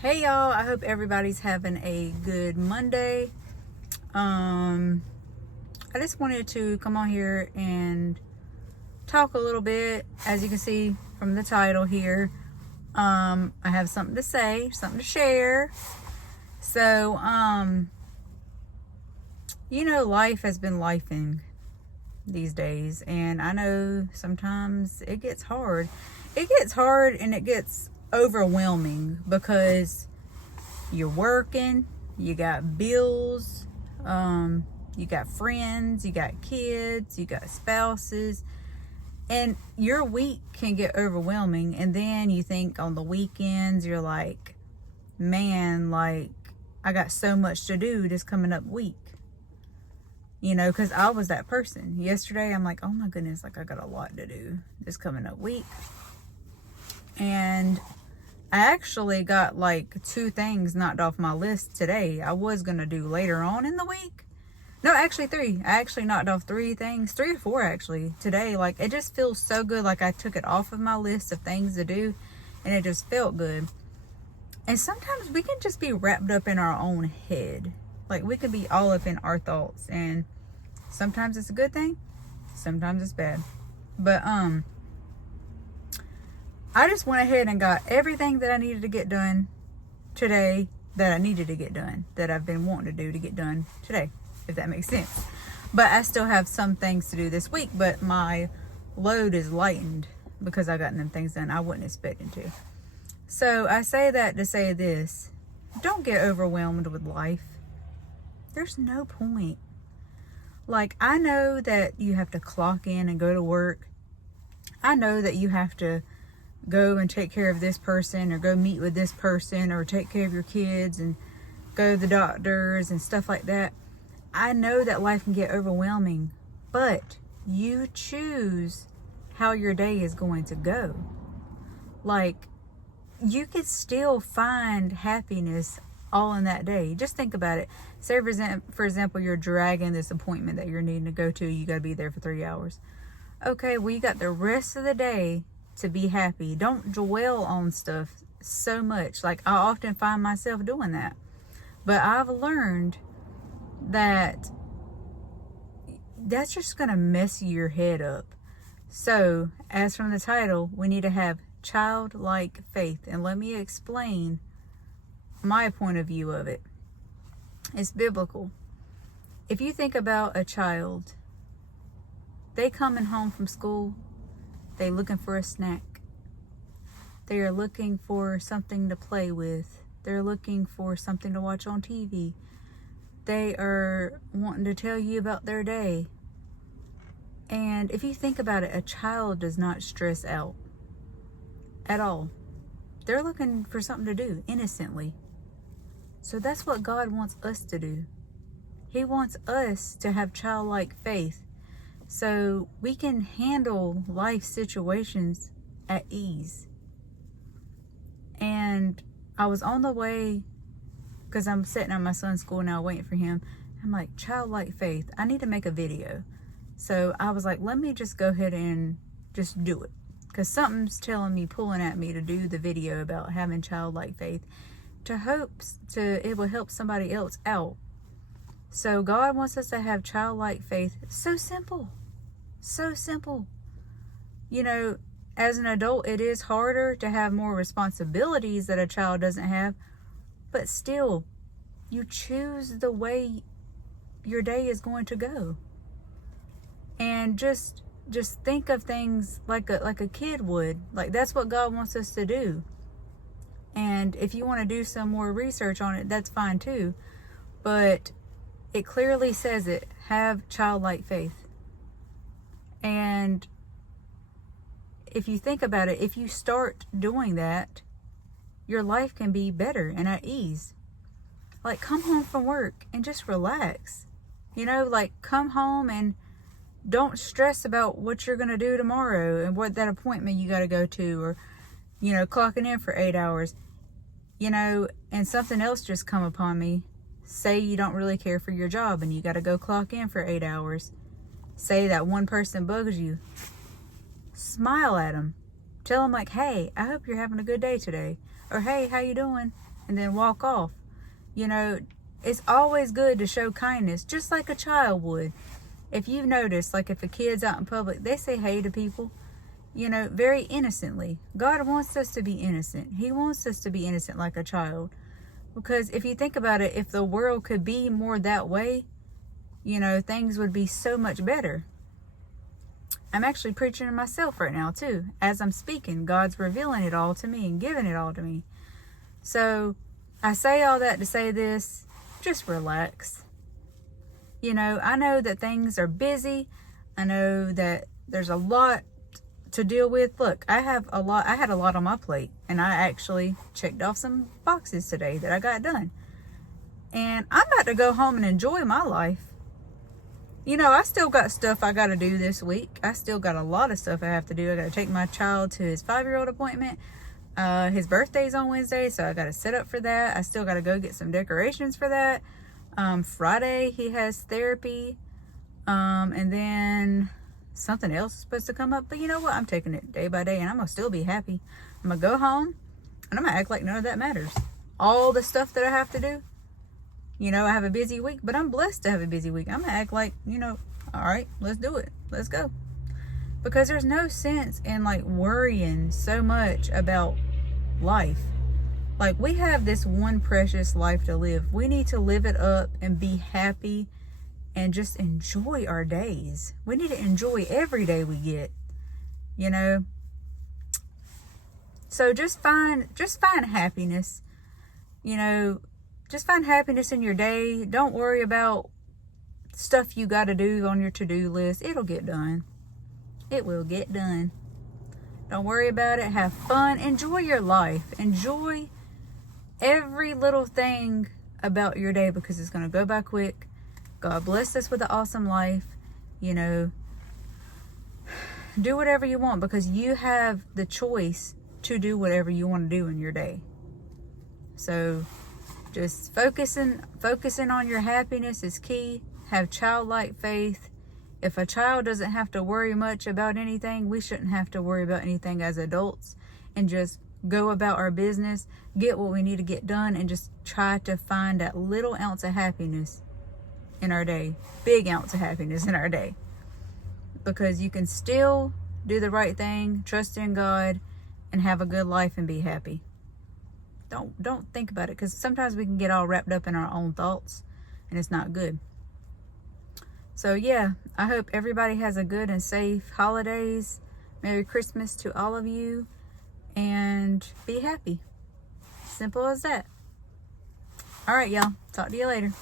Hey y'all, I hope everybody's having a good Monday. I just wanted to come on here and talk a little bit. As you can see from the title here, I have something to say, something to share. So, life has been lifing these days, and I know sometimes it gets hard. It gets hard and it gets overwhelming because you're working, you got bills, you got friends, you got kids, you got spouses, and your week can get overwhelming. And then you think on the weekends, you're like, man, like I got so much to do this coming up week. Because I was that person. Yesterday, I'm like, oh my goodness, like I got a lot to do this coming up week. And I actually got like 2 things knocked off my list today. I was going to do later on in the week. No, actually 3. I actually knocked off 3 things, 3 or 4 actually today. Like it just feels so good. Like I took it off of my list of things to do and it just felt good. And sometimes we can just be wrapped up in our own head. Like we could be all up in our thoughts, and sometimes it's a good thing, sometimes it's bad. But I just went ahead and got everything that I needed to get done today, that I needed to get done, that I've been wanting to do to get done today, if that makes sense. But I still have some things to do this week, but my load is lightened because I got them things done I wasn't expecting to. So I say that to say this: don't get overwhelmed with life. There's no point. Like, I know that you have to clock in and go to work. I know that you have to go and take care of this person, or go meet with this person, or take care of your kids and go to the doctors and stuff like that. I know that life can get overwhelming, but you choose how your day is going to go. Like, you could still find happiness all in that day. Just think about it. Say, for example, you're dragging this appointment that you're needing to go to. You got to be there for 3 hours. Okay, well, you got the rest of the day to be happy. Don't dwell on stuff so much. Like, I often find myself doing that. But I've learned that that's just going to mess your head up. So, as from the title, we need to have childlike faith. And let me explain my point of view of it. It's biblical. If you think about a child, they coming home from school, they looking for a snack. They are looking for something to play with. They're looking for something to watch on TV. They are wanting to tell you about their day. And if you think about it, a child does not stress out at all. They're looking for something to do innocently. So that's what God wants us to do. He wants us to have childlike faith, so we can handle life situations at ease. And I was on the way, because I'm sitting at my son's school now waiting for him. I'm like, childlike faith, I need to make a video. So I was like, let me just go ahead and just do it, because something's telling me, pulling at me to do the video about having childlike faith. It will help somebody else out. So God wants us to have childlike faith. So simple. So simple. As an adult, it is harder to have more responsibilities that a child doesn't have. But still, you choose the way your day is going to go. And just think of things like a kid would. Like, that's what God wants us to do. And if you want to do some more research on it, that's fine too. But it clearly says it. Have childlike faith. And if you think about it, if you start doing that, your life can be better and at ease. Like, come home from work and just relax. Like, come home and don't stress about what you're going to do tomorrow and what that appointment you got to go to, or clocking in for 8 hours, and something else just come upon me. Say you don't really care for your job and you got to go clock in for 8 hours. Say that one person bugs you. Smile at them. Tell them like, hey, I hope you're having a good day today. Or, hey, how you doing? and then walk off. You know, it's always good to show kindness, just like a child would. If you've noticed, like if a kid's out in public, they say hey to people, you know, very innocently. God wants us to be innocent. He wants us to be innocent like a child. Because if you think about it, if the world could be more that way, you know, things would be so much better. I'm actually preaching to myself right now too. As I'm speaking, God's revealing it all to me and giving it all to me. So I say all that to say this, just relax. You know, I know that things are busy. I know that there's a lot to deal with. Look, I had a lot on my plate, and I actually checked off some boxes today that I got done. And I'm about to go home and enjoy my life. You know, I still got stuff I got to do this week. I still got a lot of stuff I have to do. I got to take my child to his 5-year-old appointment. His birthday's on Wednesday, so I got to set up for that. I still got to go get some decorations for that. Friday, he has therapy. And then something else is supposed to come up. But you know what? I'm taking it day by day, and I'm going to still be happy. I'm going to go home, and I'm going to act like none of that matters. All the stuff that I have to do. You know, I have a busy week, but I'm blessed to have a busy week. I'm going to act like, you know, all right, let's do it. Let's go. Because there's no sense in like worrying so much about life. Like, we have this one precious life to live. We need to live it up and be happy and just enjoy our days. We need to enjoy every day we get, you know. So just find happiness, you know. Just find happiness in your day. Don't worry about stuff you got to do on your to-do list. It'll get done. It will get done. Don't worry about it. Have fun. Enjoy your life. Enjoy every little thing about your day, because it's going to go by quick. God bless us with an awesome life. You know, do whatever you want, because you have the choice to do whatever you want to do in your day. So just focusing on your happiness is key. Have childlike faith. If a child doesn't have to worry much about anything, we shouldn't have to worry about anything as adults, and just go about our business, get what we need to get done, and just try to find that little ounce of happiness in our day, big ounce of happiness in our day, because you can still do the right thing, trust in God, and have a good life and be happy. Don't think about it, because sometimes we can get all wrapped up in our own thoughts, and it's not good. So yeah, I hope everybody has a good and safe holidays. Merry Christmas to all of you, and be happy. Simple as that. All right, y'all. Talk to you later.